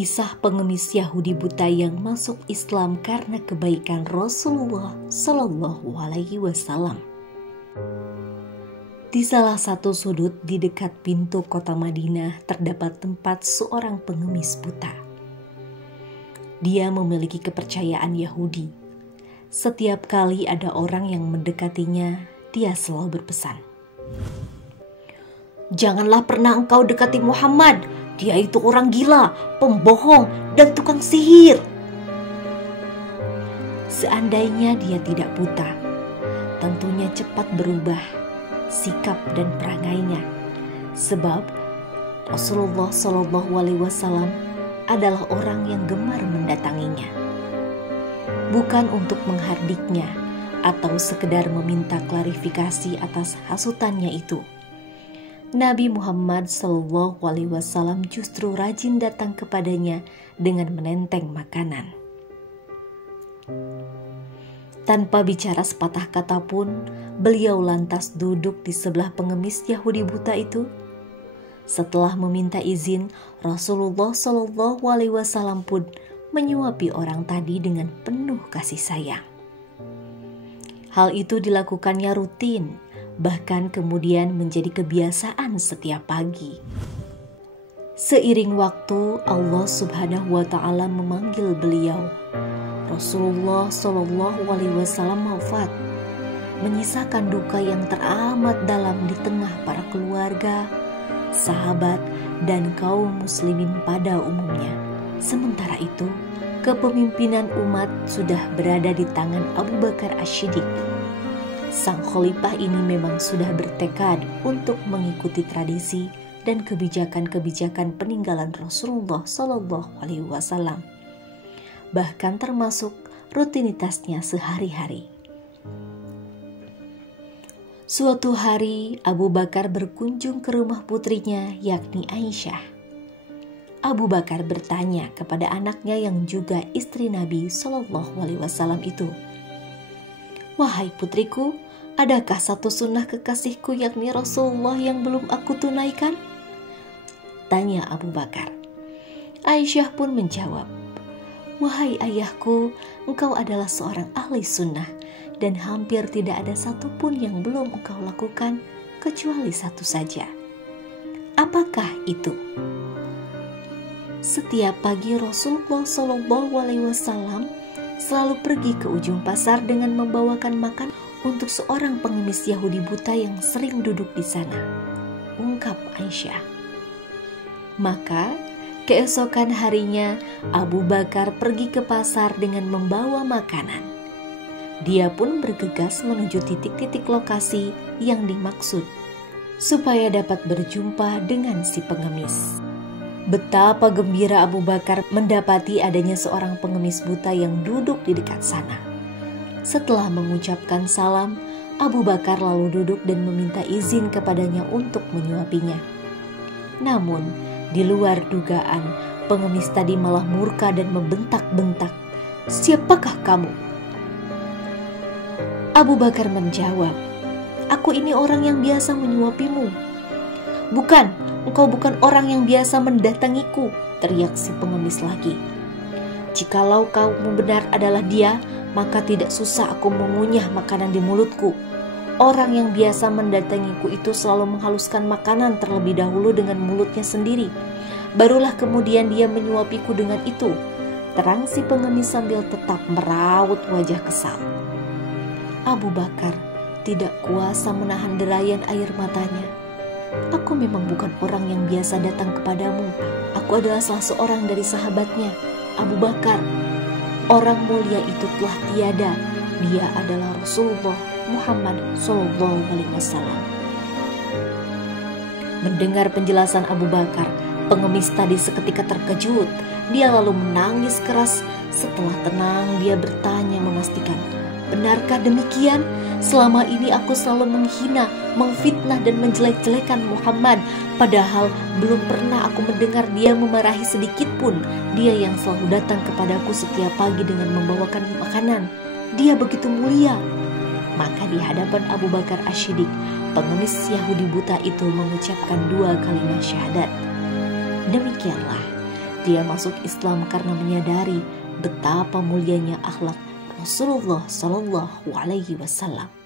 Kisah pengemis Yahudi buta yang masuk Islam karena kebaikan Rasulullah Shallallahu Alaihi Wasallam. Di salah satu sudut di dekat pintu kota Madinah terdapat tempat seorang pengemis buta. Dia memiliki kepercayaan Yahudi. Setiap kali ada orang yang mendekatinya, dia selalu berpesan, "Janganlah pernah engkau dekati Muhammad. Dia itu orang gila, pembohong, dan tukang sihir." Seandainya dia tidak buta, tentunya cepat berubah sikap dan perangainya, sebab Rasulullah Shallallahu Alaihi Wasallam adalah orang yang gemar mendatanginya, bukan untuk menghardiknya atau sekedar meminta klarifikasi atas hasutannya itu. Nabi Muhammad Shallallahu Alaihi Wasallam justru rajin datang kepadanya dengan menenteng makanan. Tanpa bicara sepatah kata pun, beliau lantas duduk di sebelah pengemis Yahudi buta itu. Setelah meminta izin, Rasulullah Shallallahu Alaihi Wasallam pun menyuapi orang tadi dengan penuh kasih sayang. Hal itu dilakukannya rutin, bahkan kemudian menjadi kebiasaan setiap pagi. Seiring waktu, Allah Subhanahu wa Ta'ala memanggil beliau. Rasulullah Shallallahu Alaihi Wasallam wafat, menyisakan duka yang teramat dalam di tengah para keluarga, sahabat, dan kaum muslimin pada umumnya. Sementara itu, kepemimpinan umat sudah berada di tangan Abu Bakar As-Siddiq. Sang khalifah ini memang sudah bertekad untuk mengikuti tradisi dan kebijakan-kebijakan peninggalan Rasulullah Shallallahu Alaihi Wasallam, bahkan termasuk rutinitasnya sehari-hari. Suatu hari Abu Bakar berkunjung ke rumah putrinya, yakni Aisyah. Abu Bakar bertanya kepada anaknya yang juga istri Nabi Shallallahu Alaihi Wasallam itu, "Wahai putriku, adakah satu sunnah kekasihku yakni Rasulullah yang belum aku tunaikan?" tanya Abu Bakar. Aisyah pun menjawab, "Wahai ayahku, engkau adalah seorang ahli sunnah dan hampir tidak ada satupun yang belum engkau lakukan kecuali satu saja. Apakah itu?" Setiap pagi Rasulullah Shallallahu Alaihi Wasallam selalu pergi ke ujung pasar dengan membawakan makan untuk seorang pengemis Yahudi buta yang sering duduk di sana, ungkap Aisyah. Maka keesokan harinya Abu Bakar pergi ke pasar dengan membawa makanan. Dia pun bergegas menuju titik-titik lokasi yang dimaksud supaya dapat berjumpa dengan si pengemis. Betapa gembira Abu Bakar mendapati adanya seorang pengemis buta yang duduk di dekat sana. Setelah mengucapkan salam, Abu Bakar lalu duduk dan meminta izin kepadanya untuk menyuapinya. Namun, di luar dugaan, pengemis tadi malah murka dan membentak-bentak, "Siapakah kamu?" Abu Bakar menjawab, "Aku ini orang yang biasa menyuapimu." "Bukan, engkau bukan orang yang biasa mendatangiku," teriak si pengemis lagi. "Jikalau kamu benar adalah dia, maka tidak susah aku mengunyah makanan di mulutku. Orang yang biasa mendatangiku itu selalu menghaluskan makanan terlebih dahulu dengan mulutnya sendiri. Barulah kemudian dia menyuapiku dengan itu," terang si pengemis sambil tetap meraut wajah kesal. Abu Bakar tidak kuasa menahan derayan air matanya. "Aku memang bukan orang yang biasa datang kepadamu. Aku adalah salah seorang dari sahabatnya, Abu Bakar. Orang mulia itu telah tiada. Dia adalah Rasulullah Muhammad Shallallahu Alaihi Wasallam." Mendengar penjelasan Abu Bakar, pengemis tadi seketika terkejut. Dia lalu menangis keras. Setelah tenang, dia bertanya memastikan, "Benarkah demikian? Selama ini aku selalu menghina, memfitnah dan menjelek-jelekan Muhammad. Padahal belum pernah aku mendengar dia memarahi sedikit pun. Dia yang selalu datang kepadaku setiap pagi dengan membawakan makanan. Dia begitu mulia." Maka di hadapan Abu Bakar As-Siddiq, pengemis Yahudi buta itu mengucapkan 2 kalimat syahadat. Demikianlah Dia masuk Islam karena menyadari betapa mulianya akhlak Rasulullah Shallallahu Alaihi Wasallam.